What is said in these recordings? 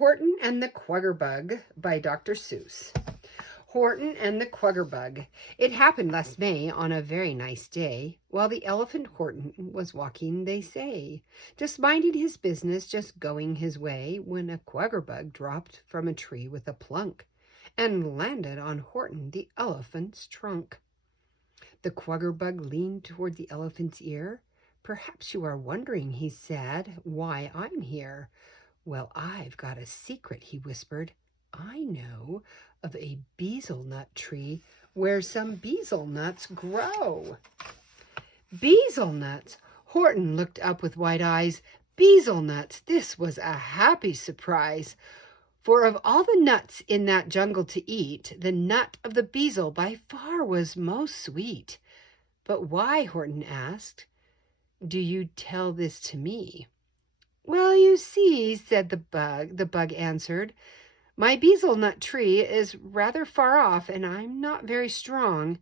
Horton and the Kwuggerbug by Dr. Seuss. Horton and the Kwuggerbug. It happened last May on a very nice day, while the elephant Horton was walking, they say, just minding his business, just going his way, when a Kwuggerbug dropped from a tree with a plunk and landed on Horton, the elephant's trunk. The Kwuggerbug leaned toward the elephant's ear. "Perhaps you are wondering," he said, "why I'm here. Well, I've got a secret," he whispered. "I know of a basil nut tree where some basil nuts grow." Basil nuts! Horton looked up with wide eyes. Basil nuts! This was a happy surprise. For of all the nuts in that jungle to eat, the nut of the basil by far was most sweet. "But why?" Horton asked. "Do you tell this to me?" "Well, you see," said the bug answered, "my basil nut tree is rather far off, and I'm not very strong.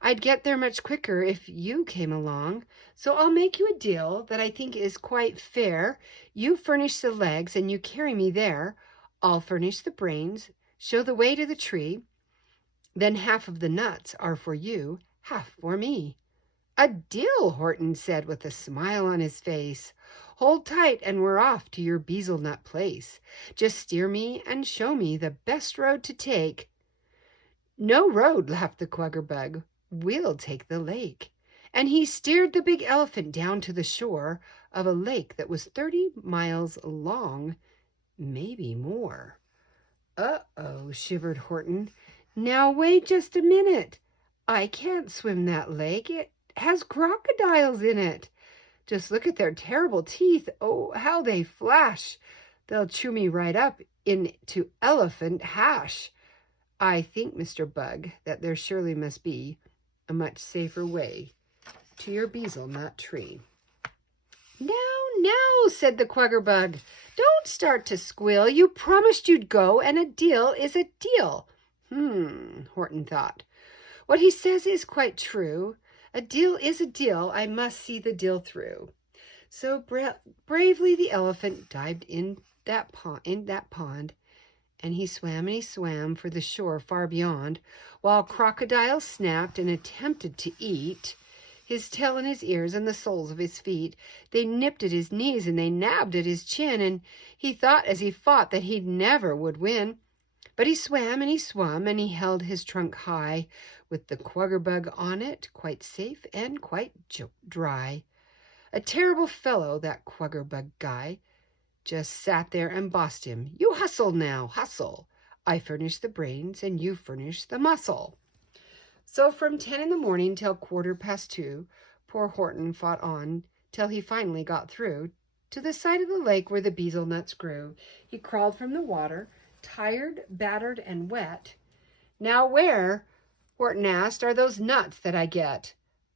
I'd get there much quicker if you came along. So I'll make you a deal that I think is quite fair. You furnish the legs and you carry me there. I'll furnish the brains, show the way to the tree. Then half of the nuts are for you, half for me." "A deal," Horton said with a smile on his face. "Hold tight and we're off to your basil nut place. Just steer me and show me the best road to take." "No road," laughed the Kwuggerbug. "We'll take the lake." And he steered the big elephant down to the shore of a lake that was 30 miles long, maybe more. "Uh-oh," shivered Horton. "Now wait just a minute. I can't swim that lake. It has crocodiles in it. Just look at their terrible teeth. Oh, how they flash. They'll chew me right up into elephant hash. I think, Mr. Bug, that there surely must be a much safer way to your basil nut tree." Now, said the Kwuggerbug. "Don't start to squeal. You promised you'd go, and a deal is a deal." Horton thought. "What he says is quite true. A deal is a deal. I must see the deal through." So bravely the elephant dived in that pond, and he swam for the shore far beyond, while crocodiles snapped and attempted to eat his tail and his ears and the soles of his feet. They nipped at his knees and they nabbed at his chin, and he thought as he fought that he never would win. But he swam and he swum, and he held his trunk high, with the Kwuggerbug on it, quite safe and quite dry. A terrible fellow, that Kwuggerbug guy. Just sat there and bossed him. "You hustle now, hustle. I furnish the brains and you furnish the muscle." So from 10 in the morning till 2:15, poor Horton fought on till he finally got through to the side of the lake where the basil nuts grew. He crawled from the water, tired, battered, and wet. "Now where," Horton asked, "are those nuts that I get?"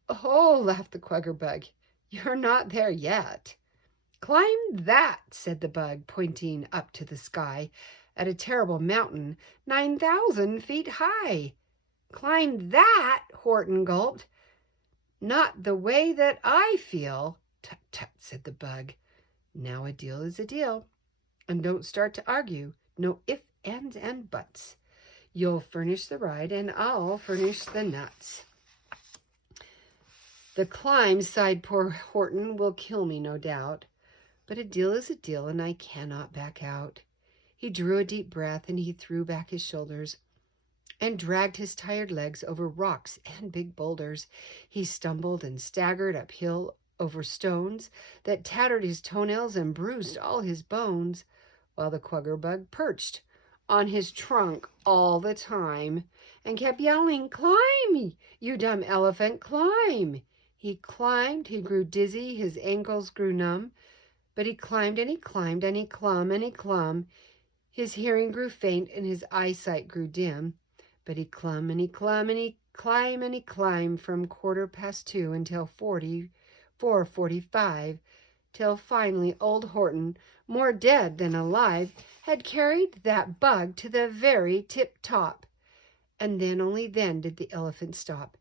"Oh," laughed the Kwuggerbug, "you're not there yet." "Climb that," said the bug, pointing up to the sky at a terrible mountain 9,000 feet high. "Climb that," Horton gulped. "Not the way that I feel." "Tut, tut," said the bug. "Now a deal is a deal. And don't start to argue. No ifs, ands, and buts. You'll furnish the ride and I'll furnish the nuts." "The climb," sighed poor Horton, "will kill me, no doubt. But a deal is a deal and I cannot back out." He drew a deep breath and he threw back his shoulders and dragged his tired legs over rocks and big boulders. He stumbled and staggered uphill over stones that tattered his toenails and bruised all his bones, while the Kwuggerbug perched on his trunk all the time and kept yelling, "Climb, you dumb elephant, climb." He climbed, he grew dizzy, his ankles grew numb, but he climbed and he climbed and he clumb and he clumb. His hearing grew faint and his eyesight grew dim, but he clumb and he clumb and he climbed and he climbed from 2:15 until 4:45, till finally old Horton, more dead than alive, had carried that bug to the very tip-top. And then, only then, did the elephant stop,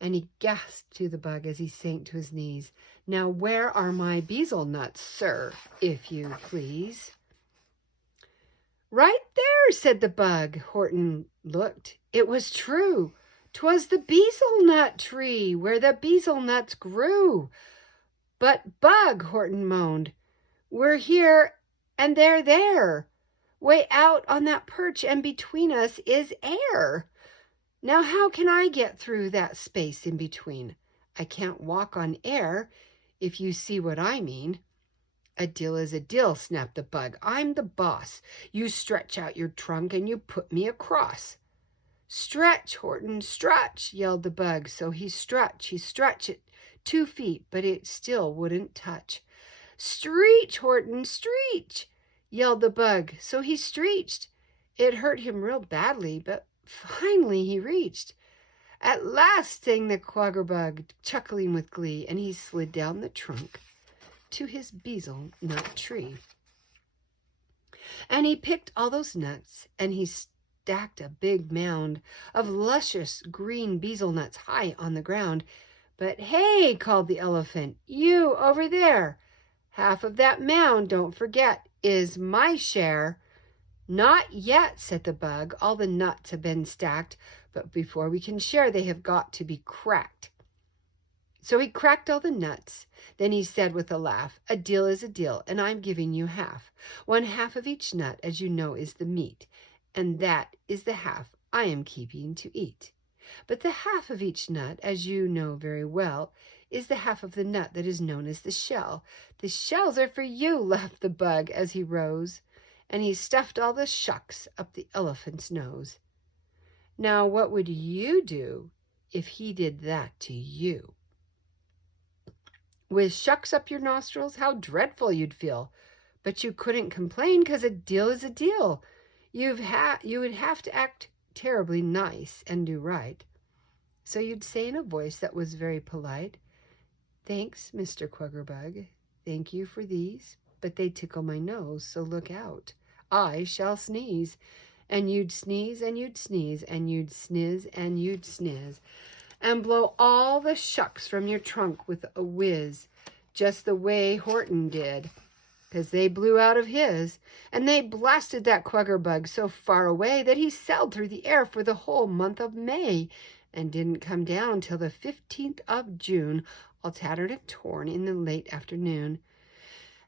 and he gasped to the bug as he sank to his knees, "Now where are my basil nuts, sir, if you please?" Right there, said the bug. Horton looked. It was true. 'Twas the bezel nut tree where the bezel nuts grew. But Bug, Horton moaned, we're here and they're there. Way out on that perch and between us is air. Now how can I get through that space in between? I can't walk on air, if you see what I mean. A deal is a deal, snapped the bug. I'm the boss. You stretch out your trunk and you put me across. Stretch, Horton, stretch, yelled the bug. So he stretched it 2 feet, but it still wouldn't touch. Streech, Horton, streech, yelled the bug. So he streeched. It hurt him real badly, but finally he reached. At last, sang the Kwuggerbug, chuckling with glee, and he slid down the trunk to his bezel nut tree. And he picked all those nuts, and he stacked a big mound of luscious green bezel nuts high on the ground. But hey, called the elephant, you over there, half of that mound, don't forget, is my share. Not yet, said the bug. All the nuts have been stacked, but before we can share, they have got to be cracked. So he cracked all the nuts. Then he said with a laugh, a deal is a deal, and I'm giving you half. 1/2 of each nut, as you know, is the meat, and that is the half I am keeping to eat. But the half of each nut, as you know very well, is the half of the nut that is known as the shell. The shells are for you, laughed the bug as he rose, and he stuffed all the shucks up the elephant's nose. Now what would you do if he did that to you? With shucks up your nostrils, how dreadful you'd feel. But you couldn't complain, 'cause a deal is a deal. You would have to act terribly nice and do right. So you'd say in a voice that was very polite, thanks, Mr. Kwuggerbug. Thank you for these, but they tickle my nose, so look out. I shall sneeze. And you'd sneeze, and you'd sneeze, and you'd sniz, and you'd sniz, and blow all the shucks from your trunk with a whiz, just the way Horton did, 'cause they blew out of his, and they blasted that Kwuggerbug so far away that he sailed through the air for the whole month of May, and didn't come down till the 15th of June, all tattered and torn in the late afternoon,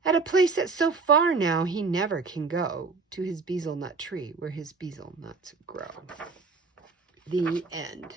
at a place that's so far now he never can go, to his bezel nut tree where his bezel nuts grow. The end.